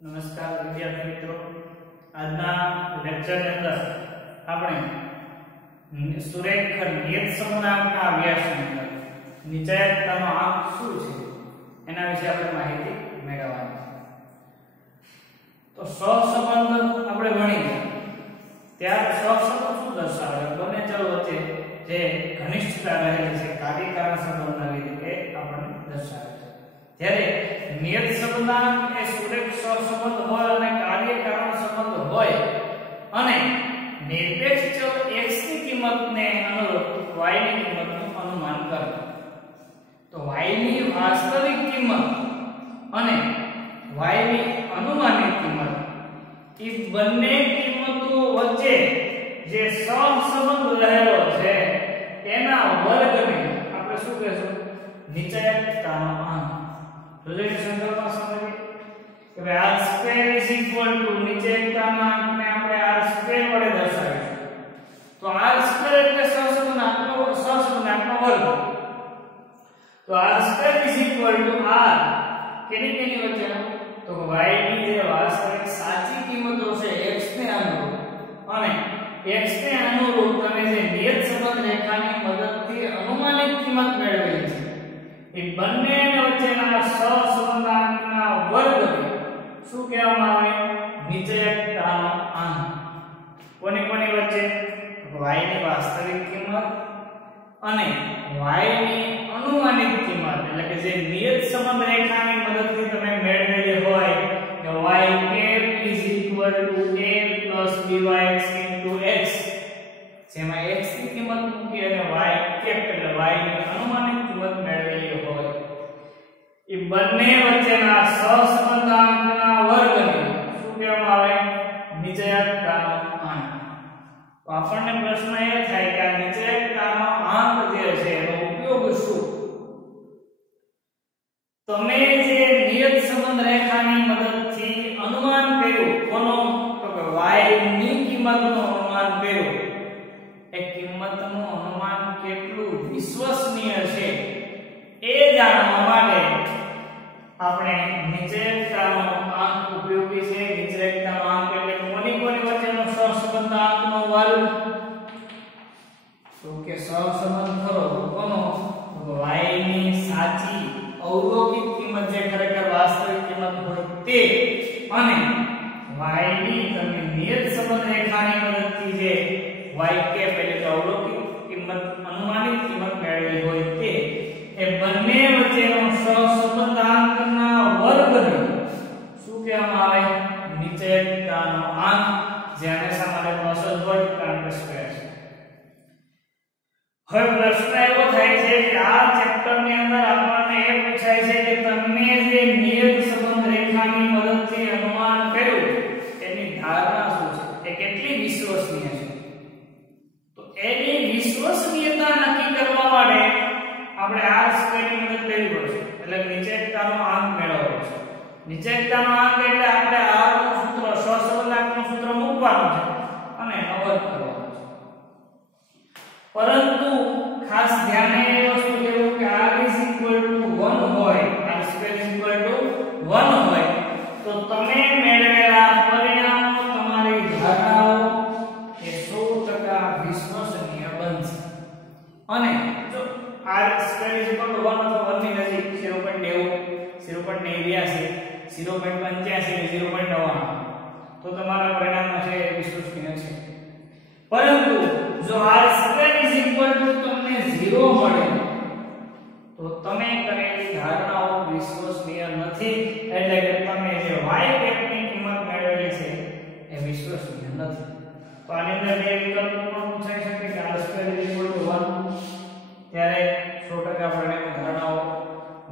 નમસ્કાર વિદ્યાર્થી મિત્રો, આજના લેક્ચરની અંદર આપણે સુરેખ નિયત સંબંધાંકના અભ્યાસની અંદર નિચયકતાનો આંક શું છે એના વિશે આપણે માહિતી મેળવવાની છે। તો સહસંબંધ આપણે ભણીએ ત્યારે સહસંબંધ શું દર્શાવે? બંને ચલ વચ્ચે જે ઘનિષ્ઠતા રહેલી છે કાર્યકારણ સંબંધના લીધે એ આપણને દર્શાવે છે। જ્યારે નિયત સંબંધાંક એ સુરેખ સહસંબંધ હોય અને કાર્યકારણ સંબંધ હોય અને નિરપેક્ષ ચલ x ની કિંમતને અનુરૂપ y ની કિંમતનું અનુમાન કરે તો y ની વાસ્તવિક કિંમત અને y ની અનુમાનિત કિંમત એ બંને કિંમતો વચ્ચે જે સહસંબંધ રહેલો છે એના વર્ગને આપણે શું કહેશું? નિચયકતાનો આંક। તો જે સંકલ્પના સમજીએ કે ભાઈ r² નિચયકતાના આંકને આપણે r² વડે દર્શાવીશું। તો r² એટલે સહસંબંધાંકનો વર્ગ। તો r² r કેની વચ્ચેનો? તો y ની જે વાસ્તવિક સાચી કિંમતો છે x ને અનુરૂપ અને x ને અનુરૂપ તમે જે નિયત સંબંધ રેખાની મદદથી અનુમાનિત કિંમત મેળવેલી છે એ બંને વચ્ચેના સહસંબંધાંકના વર્ગને શું કહેવામાં આવે? નિચયકતાનો આંક। કોની વચ્ચે? y ની વાસ્તવિક કિંમત અને y ની અનુમાનિત કિંમત એટલે કે જે નિયત સંબંધ રેખાની મદદથી તમે મેળવેલી હોય કે y a byx જેમાં x ની કિંમત મૂકી અને y એટલે y ની અનુમાનિત કિંમત મેળવેલી હોય એ બંને વચ્ચેના સહસંબંધાંકના વર્ગને શું કહેવામાં આવે? નિચયકતાનો આંક। તો આપણને પ્રશ્ન એ થાય કે આ નિચયકતાનો આંક જે છે એનો ઉપયોગ શું? તમે જે નિયત સંબંધ રેખાની મદદથી અનુમાન કર્યું કોનો? તો કે y ની કિંમતનું અનુમાન કર્યું એ કિંમતનું અનુમાન કેટલું વિશ્વસનીય છે એ જાણવા માટે આપણે નિચયકતાનો આંક ઉપયોગી છે। નિચયકતાનો આંક એટલે કોની વચ્ચેનો સહસંબંધાંકનો વર્ગ? તો કે સહસંબંધ ખરો કોનો? તો y ની સાચી અવલોકિત કિંમત જે ખરેખર વાસ્તવિક કિંમત હોય તે અને y ની તમે નિયત સંબંધ રેખાની મદદથી જે y એટલે કે અવલોકિત કિંમત અનુમાનિત કિંમત મેળવેલી હોય તે એ બંને વચ્ચેનો સહસંબંધાંકના વર્ગને શું કહેવામાં આવે? નિચયકતાનો આંક, જેને સામાન્ય અસર હોય કારણ કે સ્ક્વેર છે। હવે પ્રશ્ન એવો થાય છે કે આ ચેપ્ટરની અંદર આપણને એ પૂછાય છે કે તમે જે નિયત સંબંધ રેખાની મદદથી અનુમાન કર્યું એની ધારણા શું છે? એ કેટલી વિશ્વસનીય છે? તો એની વિશ્વસનીયતા નક્કી કરવા માટે આપણે r² ની મદદ લેવી પડશે એટલે નિચયકતાનો આંક મેળવવો પડશે। નિચયકતાનો આંક એટલે આપણે r નું સૂત્ર સહસંબંધાંકનું સૂત્ર મૂકવાનું છે અને એનો વર્ગ કરવાનો છે। પરંતુ ખાસ ધ્યાને એ વસ્તુ લેવું કે r 1 હોય r² 1 હોય તો તમે મેળવેલા પરિણામો તમારી ધારણાઓ એ 100% વિશ્વસનીય બનશે। અને જો r² 1 અથવા 1 ની નજીક 0.90 0.89 0.99 તો તમારા પરિણામો છે એ વિશ્વસનીય છે। પરંતુ જો r² તમને 0 મળે તો તમે કરેલી ધારણાઓ વિશ્વસનીય નથી એટલે કે તમે જે y ની કિંમત મેળવેલી છે એ વિશ્વસનીય નથી। તો આની અંદર બે વિકલ્પો પણ પૂછાઈ શકે કે r² 1 ત્યારે 100% પરિણામની ધારણાઓ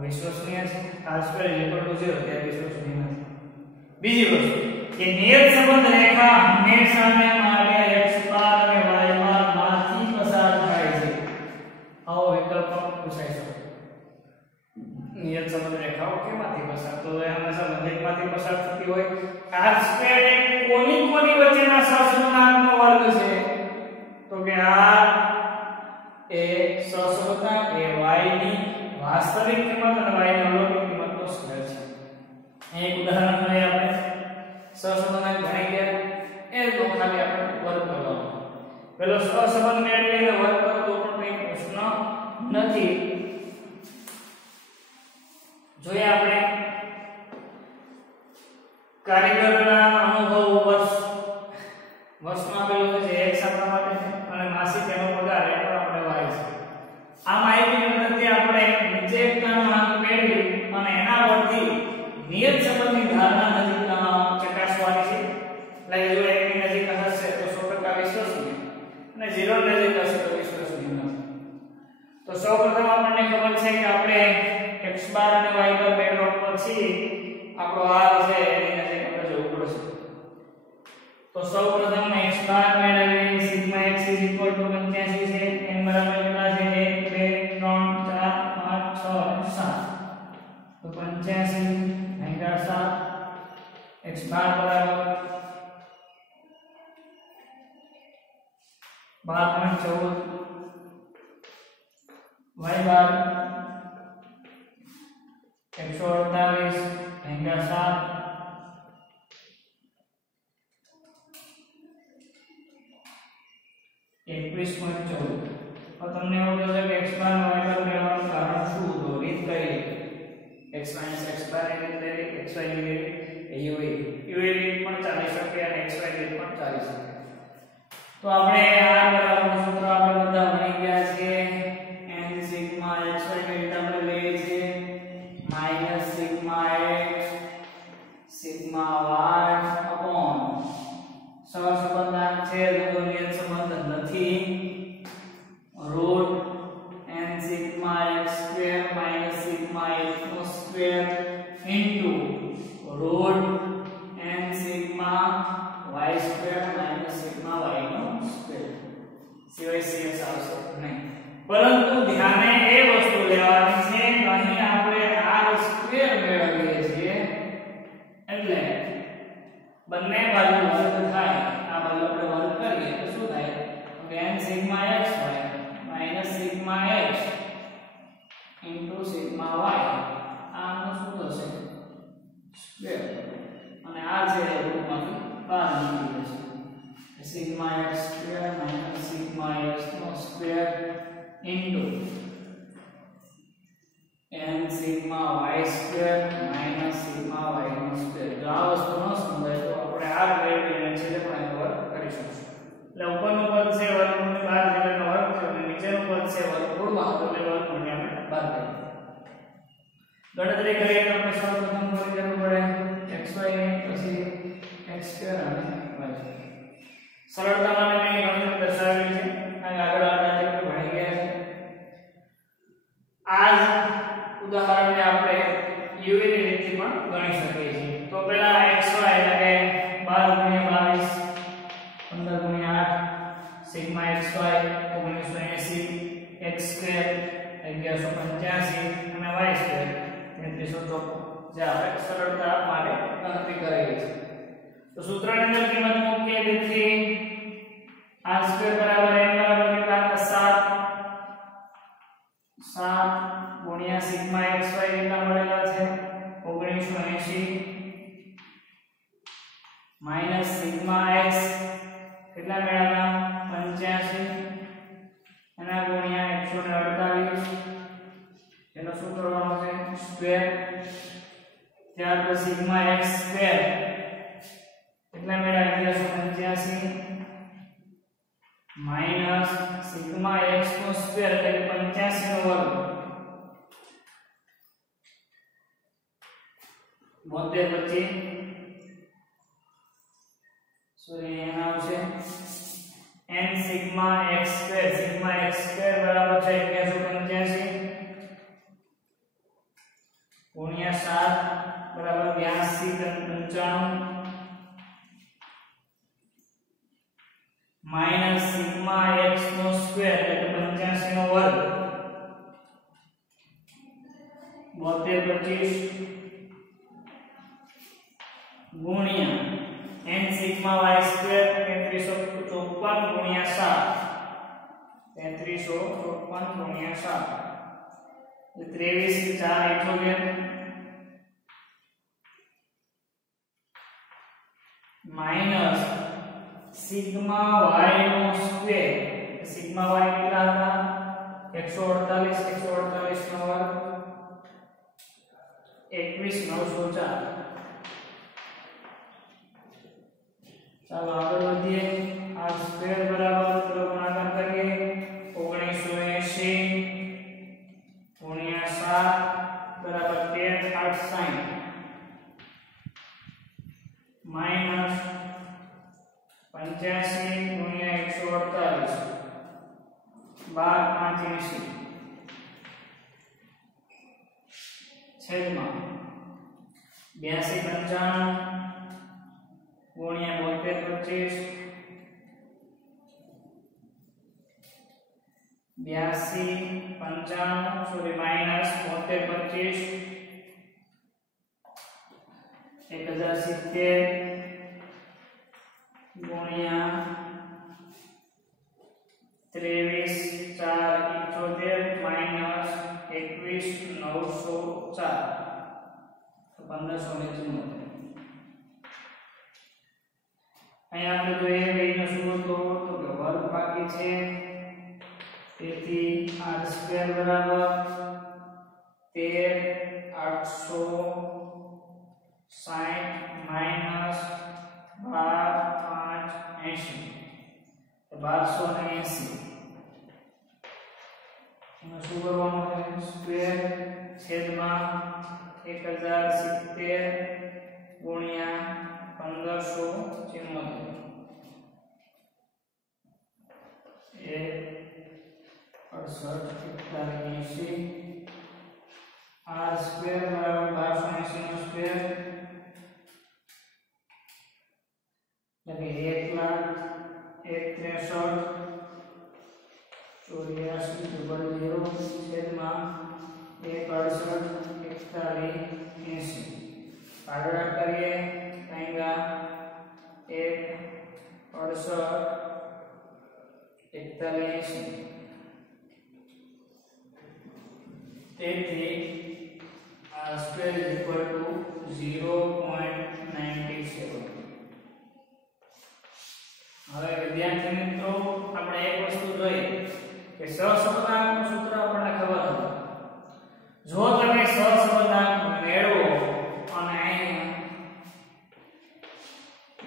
વિશ્વસનીય છે, r² 0 ત્યારે વિશ્વસનીય નથી। બીજી વસ્તુ કે નિયત સંબંધ રેખા હંમેશાને માટે x બાર અને y બાર માંથી પસાર થાય છે આવો વિકલ્પ પણ પૂછાઈ શકે। નિયત સંબંધ રેખાઓ કેમાંથી પસાર? તો હંમેશા મધ્યકમાંથી પસાર થતી હોય। r² એ કોની વચ્ચેના સહસંબંધાંકનો વર્ગ છે? તો કે r એ સહસંબંધાંક એ y ની વાસ્તવિક કિંમત અને y ની અવલોકિત કિંમતનો સ્ક્વેર છે। એક ઉદાહરણ લઈએ આપણે સહસંબંધ ભણી ગયા એ તો ખાલી આપણે વર્ક કરવાનો પેલો સહસંબંધ મેળવીને વર્ક કરો તો પણ કંઈ પ્રશ્ન નથી જોઈએ આપણે કારીગરના અનુભવ વર્ષમાં પેલું છે એક આપણા માટે છે અને માસિક એનો પગાર એ પણ આપણે વાય છે આ માહિતીની મદદથી આપણે નિચેકતાનો અંક મેળવી અને એના પરથી નિયત સંબંધની ધારણા નજીક ચકાસવાની છે એટલે જો એકની નજીક હશે તો 100% વિશ્વસનીય અને 0 ની નજીક હશે તો વિશ્વસનીય નથી તો સૌપ્રથમ આપણને ખબર છે કે આપણે x બાર અને y બાર મેળવ્યા પછી આપણો r છે એની નજીક આપણે જવું પડશે તો સૌપ્રથમ x બાર મેળવીએ સિગ્મા x = 85 છે n બરાબર કેટલા છે 1 2 3 4 5 6 7 તો 85 / 7 x બાર બરાબર 12.14 y બાર 148 / 7 21.14 તો તમને એવું થશે કે x બાર અને y બાર મેળવવાનું કારણ શું તો રીત કઈ x - x બાર ની રીત લઈ x y ની રીત u રીત પણ ચાલી શકે અને x y રીત પણ ચાલી શકે તો આપણે r બરાબર સૂત્ર આપણે બધા ભણી ગયા છે n સિગ્મા x y ની રીત આપણે લઈએ છીએ minus sigma x sigma y upon સહસંબંધાંક છે તો નિયત સંબંધ નથી root n sigma x square minus sigma x નો square into root n sigma y square minus sigma y નો સ્ક્વેર સિવાય cs આવશે નહીં પરંતુ ધ્યાને એ વસ્તુ લેવાની છે કે અહીં આપણે r સ્ક્વેર મેળવીએ છીએ એટલે બંને બાજુ વર્ગ થાય આ બાજુ આપણે વર્ગ કરીએ તો શું થાય તો n sigma x y minus sigma x into sigma y આનું શું થશે સ્ક્વેર અને આ છે રૂટમાંથી બહાર નીકળી જશે sigma x square minus sigma x નો square into n sigma y square minus sigma y નો સ્ક્વેર જો આ વસ્તુ ન સમજાય તો આપણે આ વેરિયેબલને છેલ્લે પણ વર્ક કરી શકીશું એટલે ઉપરનું પદ છે વર્ગમૂળની બહાર જેટલાનો વર્ગ છે અને નીચેનું પદ છે વર્ગમૂળમાં તો એટલે વર્ગમૂળને આપણે બહાર કરીએ ગણતરી કરીએ તો આપણે સૌપ્રથમ કોઈ કરવું પડે xy ની પછી x સ્ક્વેર અને y સરળતા માટે મેં ગણતરી દર્શાવેલી છે અને આગળ આપણે ભણી ગયા છે આ ઉદાહરણને આપણે u ની રીતથી પણ ગણી શકીએ છીએ તો પહેલા xy એટલે કે 12 * 22 15 * 8 સિગ્મા xy 1980 x સ્ક્વેર 1185 અને y સ્ક્વેર 3354 જે આપણે સરળતા માટે ગણતરી કરેલી છે તો સૂત્રની અંદર કિંમત મૂકીએ તેથી r સ્ક્વેર બરાબર n બરાબર કેટલા 7 ગુણ્યા સિગ્મા xy કેટલા મળેલા છે 1980 માઈનસ સિગ્મા x કેટલા મેળવ્યા 85 એના ગુણ્યા 148 એનો શું કરવાનો છે સ્ક્વેર ત્યાર પછી સિગ્મા x સ્ક્વેર કેટલા મેળવ્યા 185 માઈનસ સિગ્મા x નો સ્ક્વેર એટલે 85 નો વર્ગ 72 પછી સોરી એના આવશે n સિગ્મા x સ્ક્વેર બરાબર છે 185 ગુણ્યા 7 બરાબર 82 માઈનસ સિગ્મા x નો સ્ક્વેર એટલે 85 નો વર્ગ 72 25 ગુણ્યા n સિગ્મા y સ્ક્વેર 3354 ગુણ્યા 7 3354 ગુણ્યા 7 23 4 78 માઈનસ સિગ્મા y નો સ્ક્વેર. સિગ્મા y કેટલા હતા? 148 નો વર્ગ 21904. ચાલો આગળ વધીએ. r સ્ક્વેર બરાબર ચલો ગુણાકાર કરીએ 1980 ગુણ્યા 7 બરાબર 1360 માઈનસ 85 ગુણ્યા 148 12,580 છેદમાં 8295 ગુણ્યા 7225 8295 સોરી માઈનસ 7225 1070 ગુણ્યા 23,478 માઈનસ 21,904 તો 1594. અહીંયા આપણે જોઈએ બેનો શું હતો તો કે વર્ગ બાકી છે, તેથી r સ્ક્વેર બરાબર 13,860 માઈનસ 12,580 તો 1280. એમાં શું કરવાનું છે? સ્ક્વેર છેદમાં 1070 ગુણ્યા 1594 એ 68,4180 r સ્ક્વેર બરાબર 1280 નો સ્ક્વેર એટલે 1,63,84,00 છેદમાં 1,68,4180 આગળ કરીએ. આएगा 1,68,4180 તેથી r square is equal to 0.97. હવે વિદ્યાર્થી મિત્રો આપણે એક વસ્તુ જોઈ કે સહસંબંધાંકનું સૂત્ર આપણને ખબર હતું. જો તમે સહસંબંધાંક મેળવો અને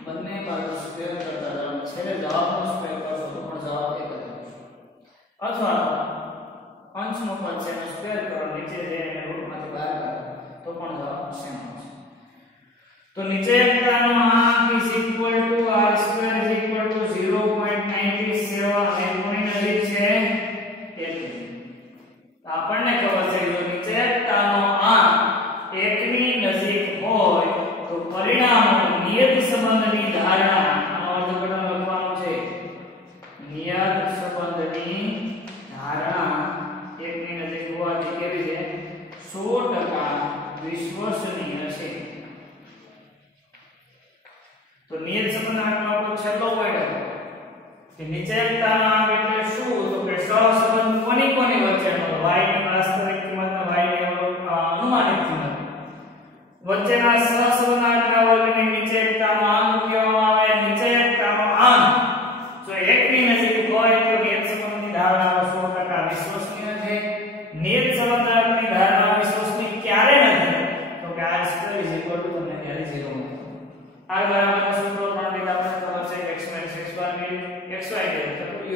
બંને બાજુ સ્ક્વેર કરતા જાઓ છેલ્લે જવાબનો સ્ક્વેર કરશો તો પણ જવાબ એક જ આવશે, અથવા અંશનો પદ છે એનો સ્ક્વેર કરો નીચે જઈને રૂટમાંથી બહાર કાઢો તો પણ જવાબ સેમ આવશે. તો નીચે આપેલાનો આંક is equal to r square is equal to 0.97 અને કોની નજીક છે 1. આપણને ખબર છે જો નીચે આપેલાનો આંક 1 ની નજીક હોય તો પરિણામ નિયત સંબંધની ધારણા આનો અર્થઘટન લખવાનું છે. નિયત સંબંધની ધારણા 1 ની નજીક હોવાથી કેવી છે? 100% વિશ્વસનીય છે. તો નિયત સંબંધાંકનો આપણો છેલ્લો પોઈન્ટ હતો કે નીચે આપેલા આંક એટલે શું? તો કે સહસંબંધ કોની વચ્ચેનો y ની વાસ્તવિક કિંમત અને y ની અનુમાનિત કિંમત વચ્ચેના સહસંબંધના વર્ગને નીચે આપેલાનો આંક કહેવામાં આવે. નીચે આપેલાનો આંક જો 1 ની નજીક હોય તો નિયત સંબંધની ધારણા 100% વિશ્વસનીય છે. નિયત સંબંધની ધારણા વિશ્વસનીય ક્યારે નથી? તો કે r square is equal to તમને ત્યારે 0 મળે. r બરાબર સૂત્ર પણ રીતે આપણે ખબર છે x - x બાર મેળવી xy એટલે તો u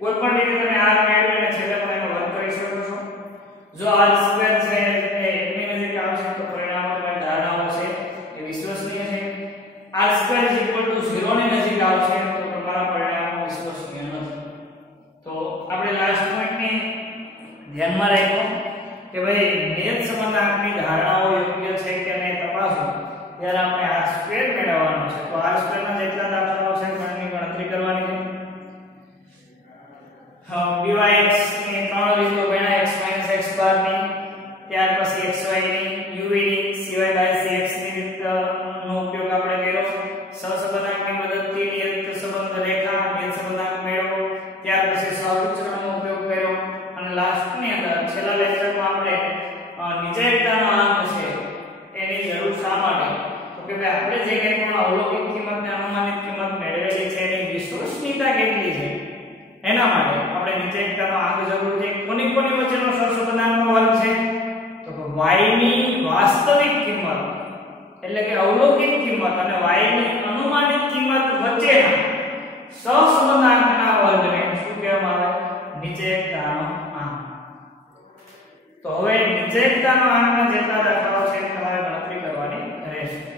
કોઈ પણ રીતે તમે r મેળવીને છેલ્લે પણ એનો વર્ગ કરી શકો છો. જો r સ્ક્વેર છે એ 1 ની નજીક આવશે તો પરિણામ તમારી ધારણાઓ છે એ વિશ્વસનીય છે. r square is equal to 0 ની નજીક આવશે તો તમારા પરિણામો વિશ્વસનીય નથી. તો આપણે લાસ્ટ પોઈન્ટને ધ્યાનમાં રાખો કે ભાઈ નિયત સંબંધાંકની ધારણાઓ યોગ્ય છે કે નહીં તપાસો ત્યારે આપણે r સ્ક્વેર મેળવવાનો છે. તો r સ્ક્વેર ના જેટલા દાખલાઓ છે એની ગણતરી કરવાની છે. byx ની ત્રણ રીતો ગણ્યા x - x બાર ની, ત્યાર પછી xy ની, u ની, cy cx ની રીતનો ઉપયોગ આપણે કર્યો. સહસંબંધાંકની મદદથી નિયત સંબંધ રેખા નિયત સંબંધાંક મેળવો, ત્યાર પછી સહવિચરણનો ઉપયોગ કર્યો અને લાસ્ટ ની અંદર છેલ્લા લેક્ચરમાં આપણે નીચે આપેલાનો આંક છે એની જરૂર શા માટે? તો કે કે આપણે જે કંઈ પણ અવલોકિત કિંમત અને અનુમાનિત કિંમત મેળવેલી છે એની વિશ્વસનીયતા કેટલી છે એના માટે આપણે નીચે એકતાનો આંક જરૂર છે. કોની કોની વચ્ચેનો સહસંબંધાંકનો વર્ગ છે? તો કે y ની વાસ્તવિક કિંમત એટલે કે અવલોકિત કિંમત અને y ની અનુમાનિત કિંમત વચ્ચેના સહસંબંધાંકના વર્ગને શું કહેવામાં આવે? નીચેકતાનો આંક. તો હવે નીચેકતાનો આંકના જેટલા દાખલાઓ છે તમારે ગણતરી કરવાની રહેશે.